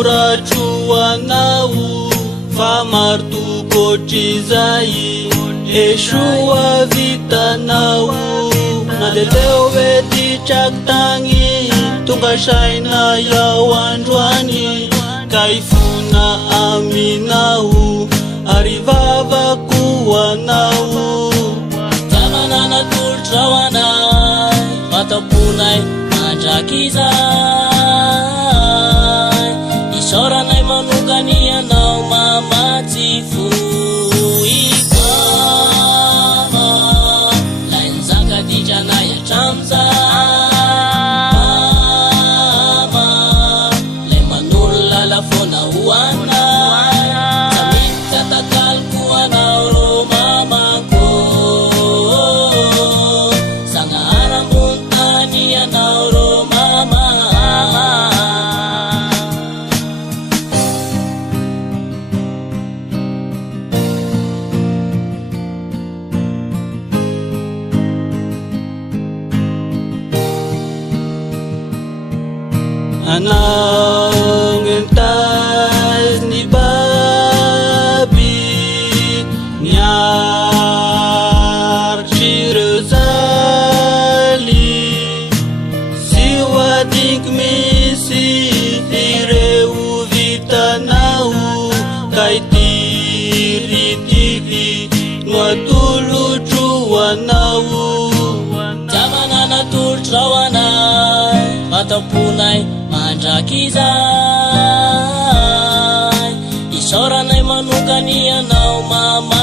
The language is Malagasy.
Toratroanao fa maro tokoatr'izay esoa vitanao nandehateo hoe titraky tagny tonga saina iaho androany ka ifona aminao ary vavako anao zamanana tolotrao anay fataponay mandrakizay isoranay manokany anao mamatsy foika lainzaka ditranay atramzay lay manolo lalafona hoanay samika takalko anao ro mamako sangaharambontany anao ro mama anao ngentas ni baby niaritsy rezaly sy hoadinky misy ireo vitanao ka itiritily no atolotro anao zamanana tolotrao anay fataponay mandrakizay isoranay manokany anao mama